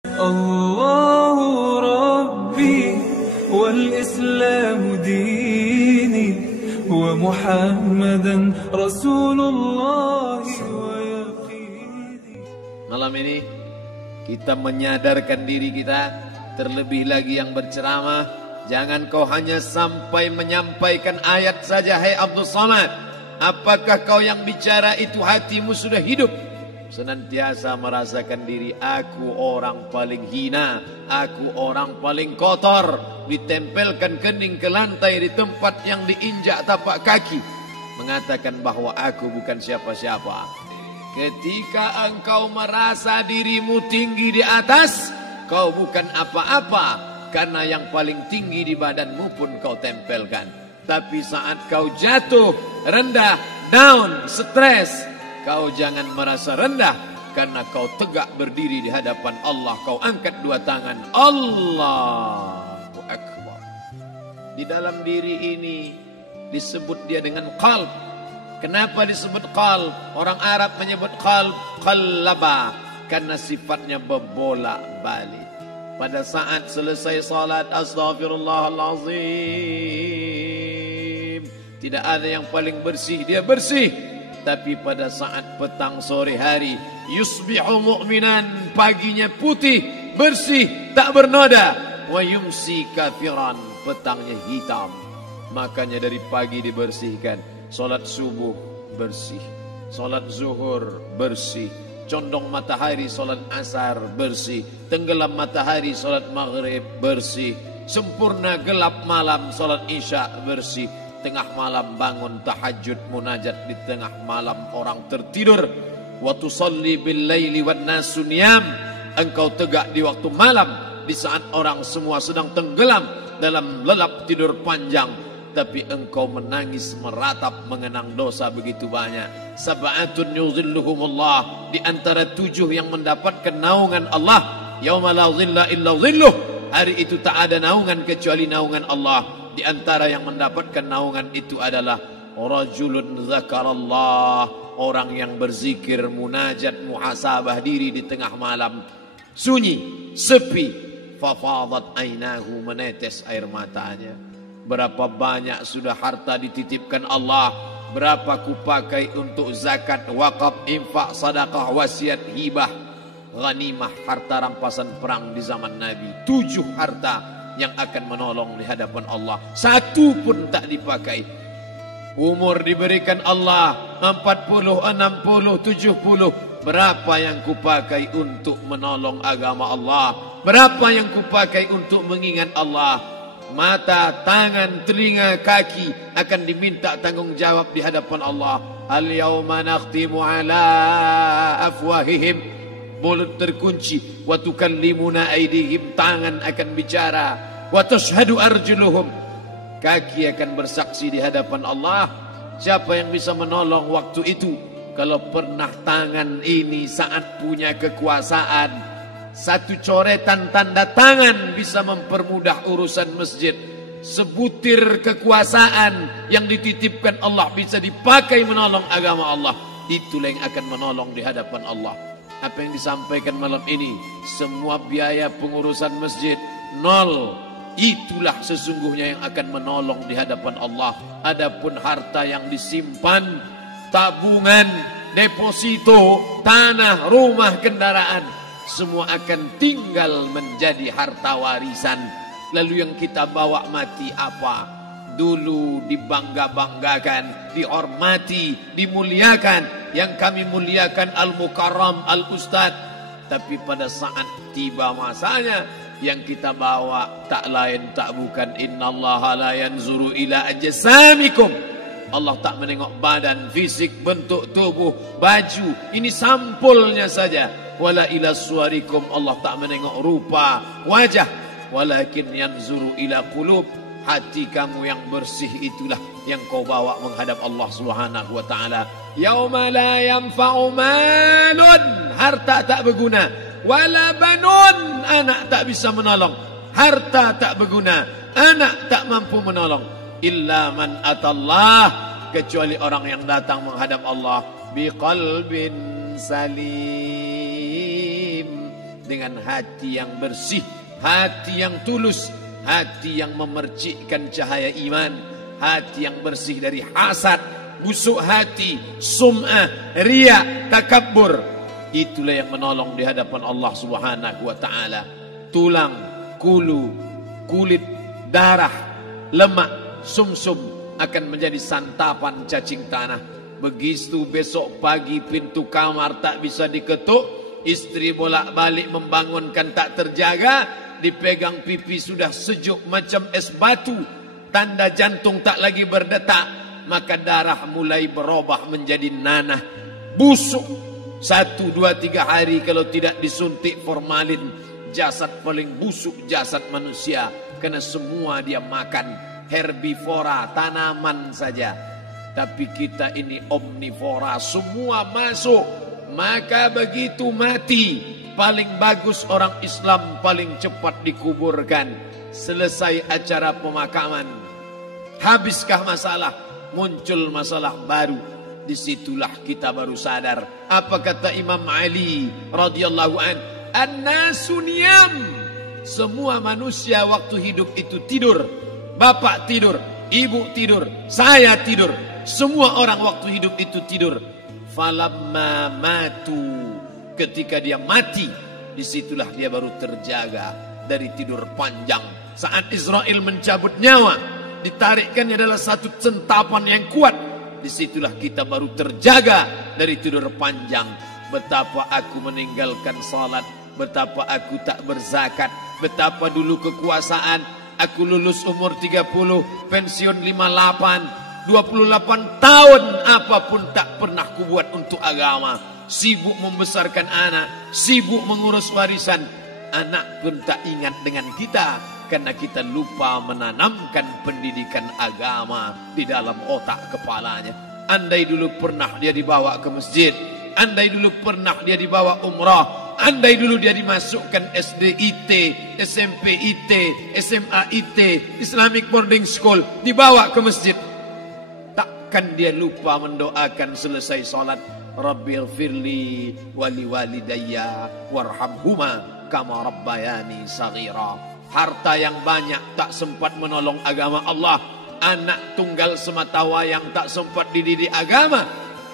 الله ربي والإسلام ديني ومحمدا رسول الله ويقيني. Malam ini kita menyadarkan diri kita, terlebih lagi yang berceramah, jangan kau hanya sampai menyampaikan ayat saja. Hai Abdul Somad, apakah kau yang bicara itu hatimu sudah hidup? Senantiasa merasakan diri, aku orang paling hina, aku orang paling kotor, ditempelkan kening ke lantai di tempat yang diinjak tapak kaki, mengatakan bahwa aku bukan siapa-siapa. Ketika engkau merasa dirimu tinggi di atas, kau bukan apa-apa, karena yang paling tinggi di badanmu pun kau tempelkan. Tapi saat kau jatuh, rendah, down, stres, kau jangan merasa rendah, karena kau tegak berdiri di hadapan Allah. Kau angkat dua tangan, Allahu Akbar. Di dalam diri ini disebut dia dengan qalb. Kenapa disebut qalb? Orang Arab menyebut qalb qallaba, karena sifatnya berbolak-balik. Pada saat selesai salat, astaghfirullahalazim, tidak ada yang paling bersih, dia bersih. Tapi pada saat petang sore hari, yusbihu mu'minan, paginya putih, bersih, tak bernoda. Wa yumsi kafiran, petangnya hitam. Makanya dari pagi dibersihkan. Salat subuh bersih, salat zuhur bersih, condong matahari salat asar bersih, tenggelam matahari salat maghrib bersih, sempurna gelap malam salat isya bersih. Tengah malam bangun tahajud munajat, di tengah malam orang tertidur. Wa tusalli bil laili wan nasu niyam, engkau tegak di waktu malam, di saat orang semua sedang tenggelam dalam lelap tidur panjang, tapi engkau menangis meratap mengenang dosa begitu banyak. Sab'atun yuzilluhumullah, di antara 7 yang mendapatkan naungan Allah. Yauma la zilla illa zilluh, hari itu tak ada naungan kecuali naungan Allah. Di antara yang mendapatkan naungan itu adalah rajulun zakarallah, orang yang berzikir, munajat, muhasabah diri di tengah malam, sunyi, sepi, fafadat ainahu, menetes air matanya. Berapa banyak sudah harta dititipkan Allah, berapa kupakai untuk zakat, wakaf, infak, sedekah, wasiat, hibah, ghanimah, harta rampasan perang di zaman Nabi. 7 harta yang akan menolong di hadapan Allah, 1 pun tak dipakai. Umur diberikan Allah 40, 60, 70. Berapa yang kupakai untuk menolong agama Allah? Berapa yang kupakai untuk mengingat Allah? Mata, tangan, telinga, kaki akan diminta tanggung jawab di hadapan Allah. Al-yawma nakhtimu ala afwahihim, mulut terkunci. Wa tukallimuna aydihim, tangan akan bicara. Wa tashhadu arjuluhum, kaki akan bersaksi di hadapan Allah. Siapa yang bisa menolong waktu itu? Kalau pernah tangan ini saat punya kekuasaan, 1 coretan tanda tangan bisa mempermudah urusan masjid. Sebutir kekuasaan yang dititipkan Allah bisa dipakai menolong agama Allah. Itulah yang akan menolong di hadapan Allah. Apa yang disampaikan malam ini, semua biaya pengurusan masjid nol. Itulah sesungguhnya yang akan menolong di hadapan Allah. Adapun harta yang disimpan, tabungan, deposito, tanah, rumah, kendaraan, semua akan tinggal menjadi harta warisan. Lalu yang kita bawa mati apa? Dulu dibangga-banggakan, dihormati, dimuliakan. Yang kami muliakan Al-Mukarram, Al-Ustad. Tapi pada saat tiba masanya, yang kita bawa tak lain tak bukan, innallaha la yanzuru ila ajsamikum, Allah tak menengok badan, fisik, bentuk tubuh, baju, ini sampulnya saja. Wala ila suwarikum, Allah tak menengok rupa, wajah, walakin yanzuru ila qulub, hati kamu yang bersih itulah yang kau bawa menghadap Allah Subhanahu wa taala. Yauma la yanfa'u malun, harta tak berguna, wala banun, anak tak bisa menolong, harta tak berguna, anak tak mampu menolong, illa man atallah, kecuali orang yang datang menghadap Allah biqalbin salim, dengan hati yang bersih, hati yang tulus, hati yang memercikkan cahaya iman, hati yang bersih dari hasad, busuk hati, sum'ah, riya, takabbur. Itulah yang menolong di hadapan Allah Subhanahu wa taala. Tulang, kulu, kulit, darah, lemak, sumsum akan menjadi santapan cacing tanah. Begitu besok pagi pintu kamar tak bisa diketuk, istri bolak-balik membangunkan tak terjaga, dipegang pipi sudah sejuk macam es batu, tanda jantung tak lagi berdetak, maka darah mulai berubah menjadi nanah, busuk. 1, 2, 3 hari kalau tidak disuntik formalin, jasad paling busuk jasad manusia, karena semua dia makan herbivora, tanaman saja. Tapi kita ini omnivora, semua masuk. Maka begitu mati, paling bagus orang Islam paling cepat dikuburkan. Selesai acara pemakaman, habiskah masalah, muncul masalah baru. Disitulah kita baru sadar. Apa kata Imam Ali radhiyallahu an? An-nasu niyam. Semua manusia waktu hidup itu tidur. Bapak tidur, ibu tidur, saya tidur. Semua orang waktu hidup itu tidur. Falamma matu, ketika dia mati, disitulah dia baru terjaga dari tidur panjang. Saat Israel mencabut nyawa, ditarikkannya adalah satu centapan yang kuat. Disitulah kita baru terjaga dari tidur panjang. Betapa aku meninggalkan salat, betapa aku tak berzakat, betapa dulu kekuasaan. Aku lulus umur 30, pensiun 58, 28 tahun apapun tak pernah kubuat untuk agama. Sibuk membesarkan anak, sibuk mengurus warisan. Anak pun tak ingat dengan kita, karena kita lupa menanamkan pendidikan agama di dalam otak kepalanya. Andai dulu pernah dia dibawa ke masjid, andai dulu pernah dia dibawa umrah, andai dulu dia dimasukkan SD IT, SMP IT, SMA IT, Islamic Boarding School, dibawa ke masjid, takkan dia lupa mendoakan selesai sholat, Rabbighfirli wali walidayya warhamhuma kama rabbayani saghira. Harta yang banyak tak sempat menolong agama Allah. Anak tunggal semata wayang tak sempat dididik agama.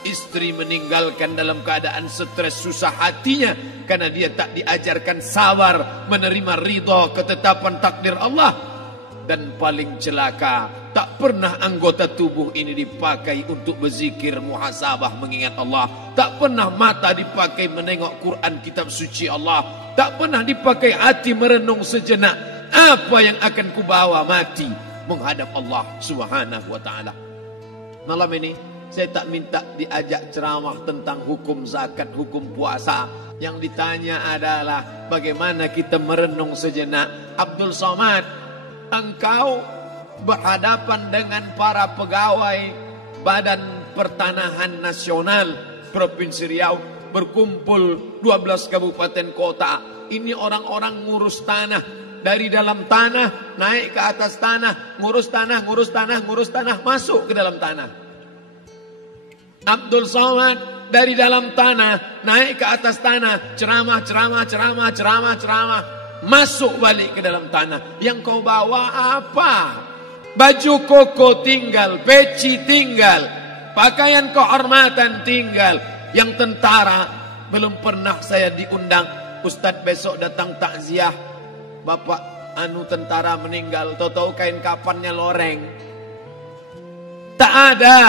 Istri meninggalkan dalam keadaan stres susah hatinya, karena dia tak diajarkan sabar menerima ridha ketetapan takdir Allah. Dan paling celaka, tak pernah anggota tubuh ini dipakai untuk berzikir, muhasabah, mengingat Allah. Tak pernah mata dipakai menengok Quran, kitab suci Allah. Tak pernah dipakai hati merenung sejenak, apa yang akan kubawa mati menghadap Allah Subhanahu wa taala. Malam ini saya tak minta diajak ceramah tentang hukum zakat, hukum puasa. Yang ditanya adalah bagaimana kita merenung sejenak. Abdul Somad, engkau berhadapan dengan para pegawai Badan Pertanahan Nasional Provinsi Riau, berkumpul 12 kabupaten kota. Ini orang-orang ngurus tanah, dari dalam tanah naik ke atas tanah, ngurus tanah, ngurus tanah, ngurus tanah, masuk ke dalam tanah. Abdul Somad dari dalam tanah naik ke atas tanah, ceramah, ceramah, ceramah, ceramah, ceramah, masuk balik ke dalam tanah. Yang kau bawa apa? Baju koko tinggal, peci tinggal, pakaian kehormatan tinggal. Yang tentara belum pernah saya diundang. Ustadz besok datang takziah, bapak tentara meninggal, tahu-tahu kain kafannya loreng. Tak ada.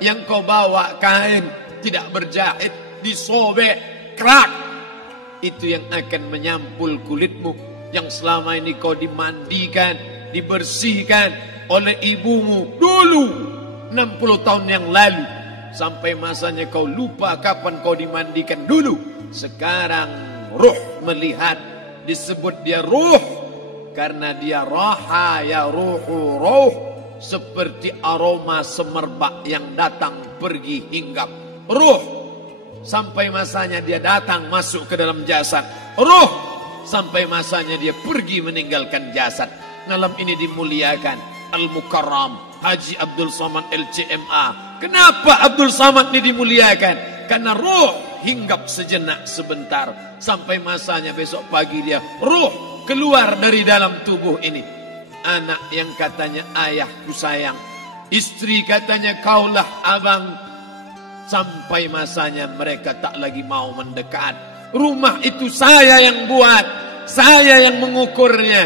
Yang kau bawa kain tidak berjahit, disobek, kerak. Itu yang akan menyampul kulitmu, yang selama ini kau dimandikan, dibersihkan oleh ibumu dulu 60 tahun yang lalu. Sampai masanya kau lupa kapan kau dimandikan dulu. Sekarang ruh melihat, disebut dia ruh karena dia raha ya ruhu ruh, seperti aroma semerbak yang datang pergi hinggap. Ruh sampai masanya dia datang masuk ke dalam jasad. Ruh sampai masanya dia pergi meninggalkan jasad. Malam ini dimuliakan Al-Mukarram Haji Abdul Somad LCMA. Kenapa Abdul Somad ini dimuliakan? Karena ruh hinggap sejenak sebentar sampai masanya besok pagi dia ruh keluar dari dalam tubuh ini. Anak yang katanya ayahku sayang, istri katanya kaulah abang, sampai masanya mereka tak lagi mau mendekat. Rumah itu saya yang buat, saya yang mengukurnya,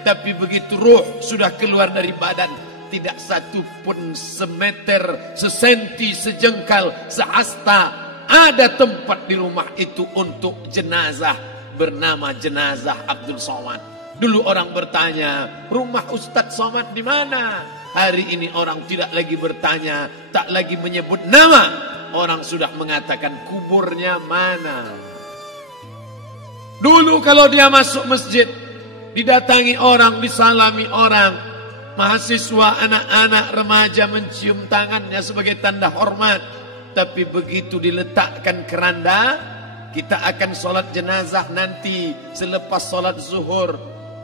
tapi begitu ruh sudah keluar dari badan, tidak satu pun semeter, sesenti, sejengkal, sehasta ada tempat di rumah itu untuk jenazah bernama jenazah Abdul Somad. Dulu orang bertanya, rumah Ustadz Somad di mana? Hari ini orang tidak lagi bertanya, tak lagi menyebut nama. Orang sudah mengatakan kuburnya mana. Dulu kalau dia masuk masjid, didatangi orang, disalami orang. Mahasiswa, anak-anak, remaja mencium tangannya sebagai tanda hormat. Tapi begitu diletakkan keranda, kita akan sholat jenazah nanti selepas sholat zuhur.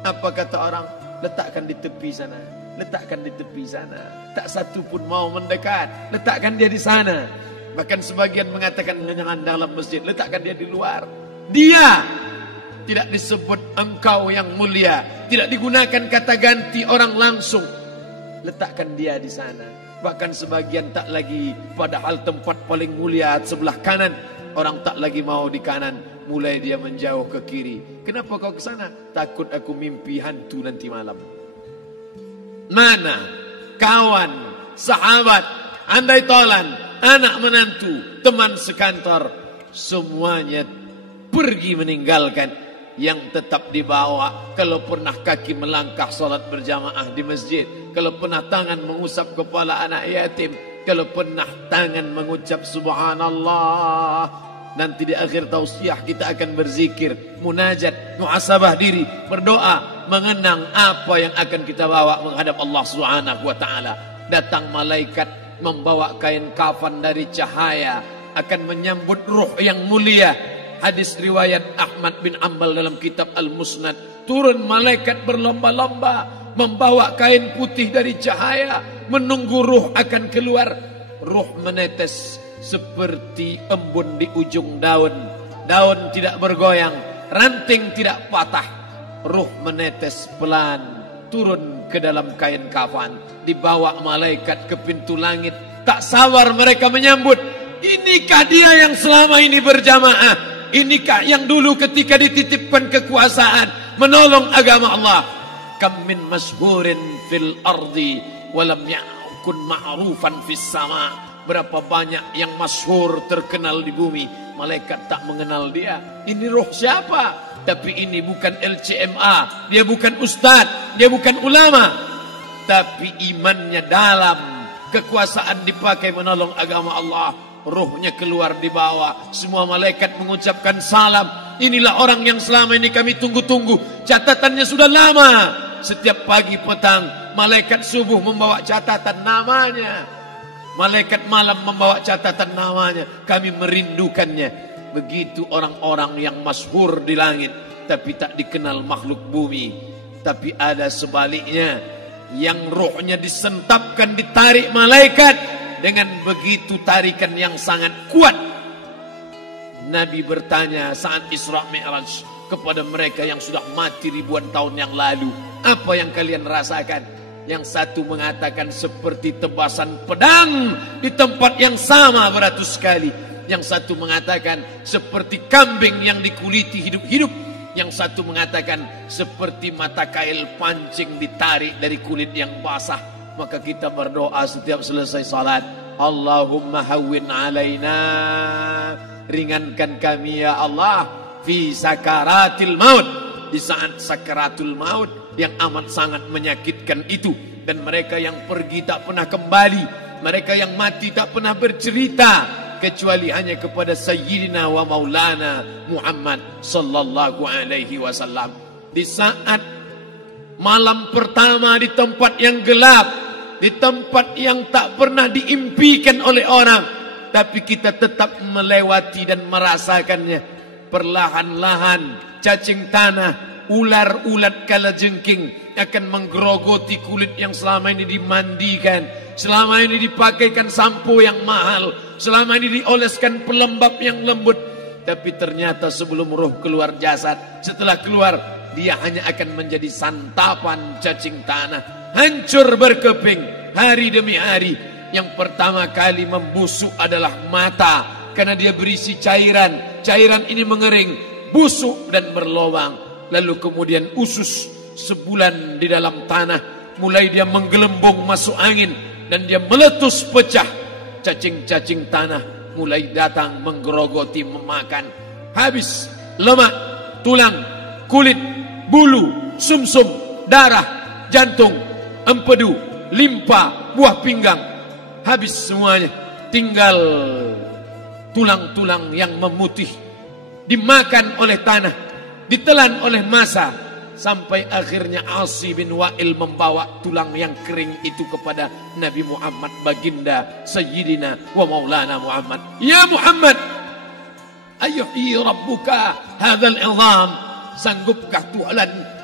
Apa kata orang? Letakkan di tepi sana. Letakkan di tepi sana. Tak satu pun mau mendekat. Letakkan dia di sana. Bahkan sebagian mengatakan jangan dalam masjid. Letakkan dia di luar. Dia tidak disebut engkau yang mulia. Tidak digunakan kata ganti orang langsung. Letakkan dia di sana. Bahkan sebagian tak lagi, padahal tempat paling mulia sebelah kanan. Orang tak lagi mau di kanan. Mulai dia menjauh ke kiri. Kenapa kau ke sana? Takut aku mimpi hantu nanti malam. Mana kawan, sahabat, andai tolan, anak menantu, teman sekantor, semuanya pergi meninggalkan. Yang tetap dibawa, kalau pernah kaki melangkah sholat berjamaah di masjid, kalau pernah tangan mengusap kepala anak yatim, kalau pernah tangan mengucap subhanallah. Nanti di akhir tausiah kita akan berzikir, munajat, muhasabah diri, berdoa, mengenang apa yang akan kita bawa menghadap Allah Subhanahu wa taala. Datang malaikat membawa kain kafan dari cahaya, akan menyambut ruh yang mulia. Hadis riwayat Ahmad bin Ambal dalam kitab Al-Musnad. Turun malaikat berlomba-lomba membawa kain putih dari cahaya, menunggu ruh akan keluar. Ruh menetes seperti embun di ujung daun. Daun tidak bergoyang, ranting tidak patah. Ruh menetes pelan, turun ke dalam kain kafan, dibawa malaikat ke pintu langit. Tak sabar mereka menyambut. Inikah dia yang selama ini berjamaah? Inikah yang dulu ketika dititipkan kekuasaan menolong agama Allah? Kam min masyhurin fil ardi walam yakun ma'rufan fis sama. Berapa banyak yang masyhur terkenal di bumi, malaikat tak mengenal dia. Ini roh siapa? Tapi ini bukan LCMA, dia bukan ustadz, dia bukan ulama, tapi imannya dalam. Kekuasaan dipakai menolong agama Allah. Ruhnya keluar di bawah. Semua malaikat mengucapkan salam. Inilah orang yang selama ini kami tunggu-tunggu. Catatannya sudah lama. Setiap pagi petang malaikat subuh membawa catatan namanya, malaikat malam membawa catatan namanya. Kami merindukannya. Begitu orang-orang yang masyhur di langit tapi tak dikenal makhluk bumi. Tapi ada sebaliknya, yang rohnya disentapkan, ditarik malaikat dengan begitu tarikan yang sangat kuat. Nabi bertanya saat Isra Mi'raj kepada mereka yang sudah mati ribuan tahun yang lalu, apa yang kalian rasakan? Yang satu mengatakan seperti tebasan pedang di tempat yang sama beratus kali. Yang satu mengatakan seperti kambing yang dikuliti hidup-hidup. Yang satu mengatakan seperti mata kail pancing ditarik dari kulit yang basah. Maka kita berdoa setiap selesai salat, Allahumma hawwin alaina, ringankan kami ya Allah, fi sakaratil maut, di saat sakaratul maut yang amat sangat menyakitkan itu. Dan mereka yang pergi tak pernah kembali, mereka yang mati tak pernah bercerita, kecuali hanya kepada Sayyidina wa Maulana Muhammad sallallahu alaihi wasallam. Di saat malam pertama di tempat yang gelap, di tempat yang tak pernah diimpikan oleh orang, tapi kita tetap melewati dan merasakannya. Perlahan-lahan cacing tanah, ular-ulat kalajengking akan menggerogoti kulit yang selama ini dimandikan, selama ini dipakaikan sampo yang mahal, selama ini dioleskan pelembab yang lembut. Tapi ternyata sebelum roh keluar jasad, setelah keluar, dia hanya akan menjadi santapan cacing tanah. Hancur berkeping hari demi hari. Yang pertama kali membusuk adalah mata, karena dia berisi cairan. Cairan ini mengering, busuk dan berlubang. Lalu kemudian usus sebulan di dalam tanah. Mulai dia menggelembung masuk angin, dan dia meletus pecah. Cacing-cacing tanah mulai datang menggerogoti, memakan. Habis lemak, tulang, kulit, bulu, sumsum, darah, jantung, empedu, limpa, buah pinggang. Habis semuanya, tinggal tulang-tulang yang memutih, dimakan oleh tanah, ditelan oleh massa. Sampai akhirnya Asi bin Wa'il membawa tulang yang kering itu kepada Nabi Muhammad, baginda Sayyidina wa Maulana Muhammad. Ya Muhammad, ayyuhi rabbuka hadzal izam, sanggupkah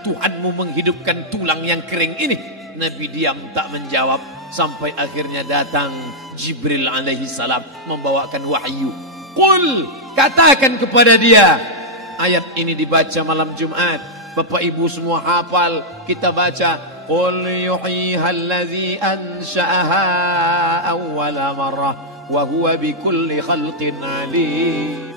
Tuhanmu menghidupkan tulang yang kering ini? Nabi diam tak menjawab, sampai akhirnya datang Jibril alaihi salam membawakan wahyu. Qul, katakan kepada dia. Ayat ini dibaca malam Jumat. Bapak Ibu semua hafal, kita baca. Qul yuhyiha allazi ansha'aha awwala marrah wa huwa bikulli khalqin alim.